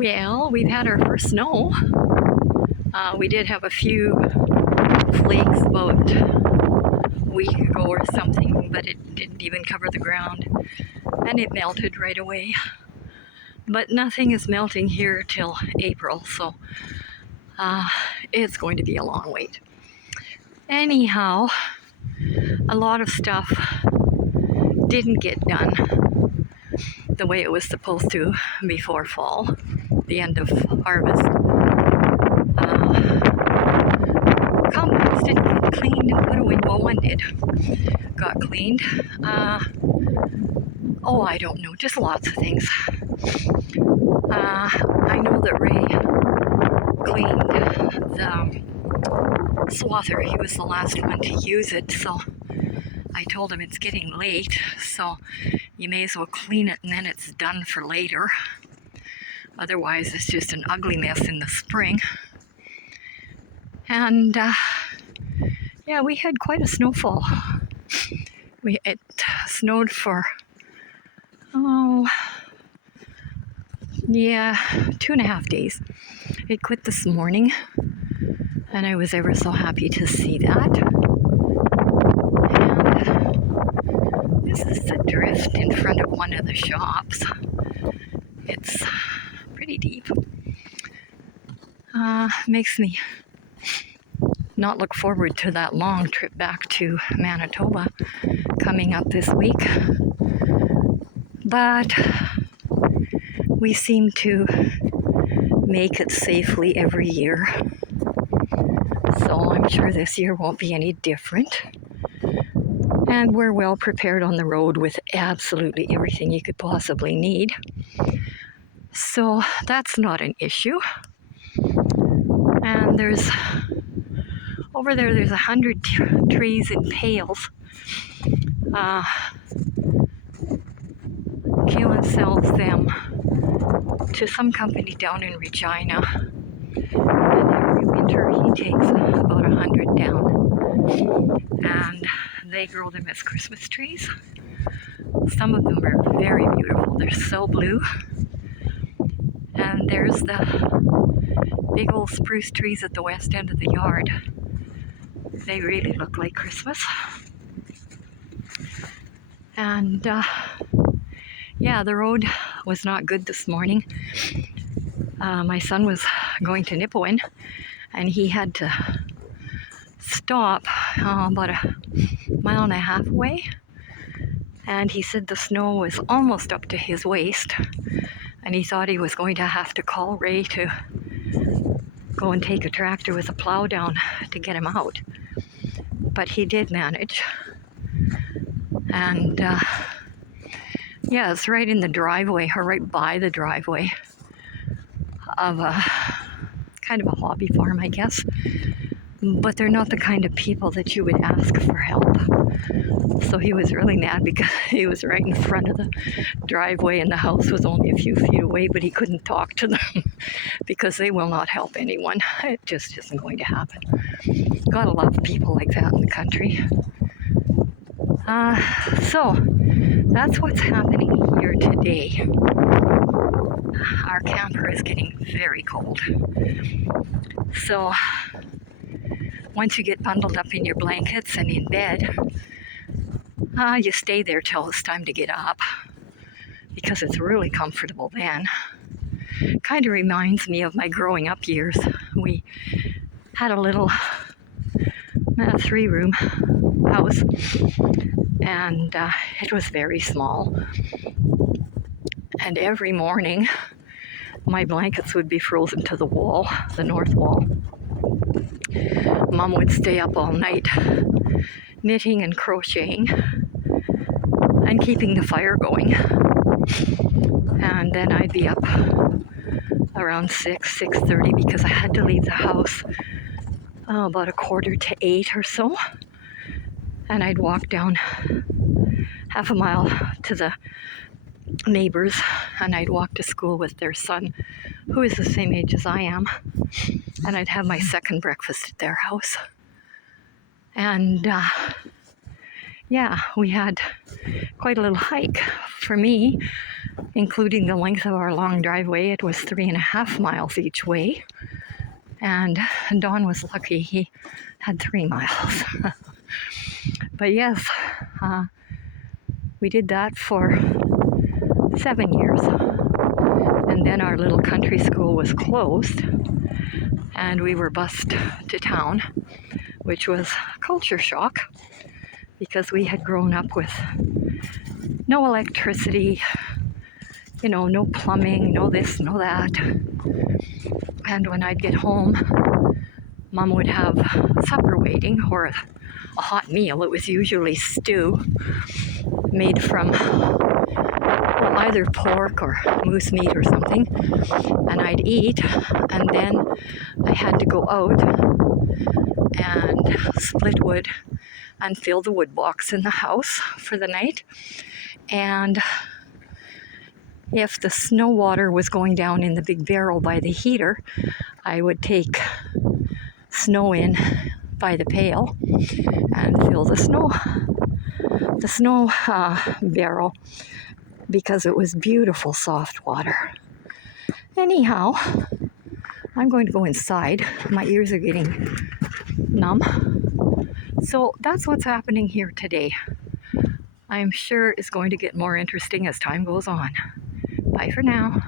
Well, we've had our first snow. We did have a few flakes about a week ago or something, but it didn't even cover the ground, and it melted right away. But nothing is melting here till April, so it's going to be a long wait. Anyhow, a lot of stuff didn't get done the way it was supposed to before fall, the end of harvest. Compost didn't get cleaned and put away. Well, one did. Got cleaned. I don't know, just lots of things. I know that Ray cleaned the swather. He was the last one to use it, so I told him it's getting late, so you may as well clean it and then it's done for later. Otherwise, it's just an ugly mess in the spring. And yeah, we had quite a snowfall. It snowed for 2.5 days. It quit this morning, and I was ever so happy to see that. And this is the drift in front of one of the shops. It's pretty deep. Makes me not look forward to that long trip back to Manitoba coming up this week. But we seem to make it safely every year. So I'm sure this year won't be any different. And we're well prepared on the road with absolutely everything you could possibly need. So that's not an issue. And there's 100 trees in pails. Keelan sells them to some company down in Regina, and every winter he takes about 100 down, and they grow them as Christmas trees. Some of them are very beautiful. They're so blue. And there's the big old spruce trees at the west end of the yard. They really look like Christmas. And yeah, the road was not good this morning. My son was going to Nipawin, and he had to stop about 1.5 miles away. And he said the snow was almost up to his waist, and he thought he was going to have to call Ray to go and take a tractor with a plow down to get him out. But he did manage. And yeah, it's right in the driveway, or right by the driveway of a kind of a hobby farm, I guess. But they're not the kind of people that you would ask for help. So he was really mad because he was right in front of the driveway and the house was only a few feet away, but he couldn't talk to them because they will not help anyone. It just isn't going to happen. Gotta love people like that in the country. So that's what's happening here today. Our camper is getting very cold. So once you get bundled up in your blankets and in bed, you stay there till it's time to get up because it's really comfortable then. Kind of reminds me of my growing up years. We had a little 3-room house, and it was very small. And every morning, my blankets would be frozen to the wall, the north wall. Mom would stay up all night knitting and crocheting and keeping the fire going. And then I'd be up around 6:30 because I had to leave the house about 7:45 or so. And I'd walk down 1/2 mile to the neighbors, and I'd walk to school with their son, who is the same age as I am. And I'd have my second breakfast at their house. And yeah, we had quite a little hike. For me, including the length of our long driveway, it was 3.5 miles each way. And Don was lucky, he had 3 miles. But yes, we did that for 7 years. And then our little country school was closed and we were bused to town, which was culture shock because we had grown up with no electricity, no plumbing, no this, no that. And when I'd get home, Mom would have supper waiting or a hot meal. It was usually stew made from either pork or moose meat or something. And I'd eat, and then I had to go out and split wood and fill the wood box in the house for the night. And if the snow water was going down in the big barrel by the heater, I would take snow in by the pail and fill the snow barrel because it was beautiful soft water. Anyhow, I'm going to go inside. My ears are getting numb. So that's what's happening here today. I'm sure it's going to get more interesting as time goes on. Bye for now.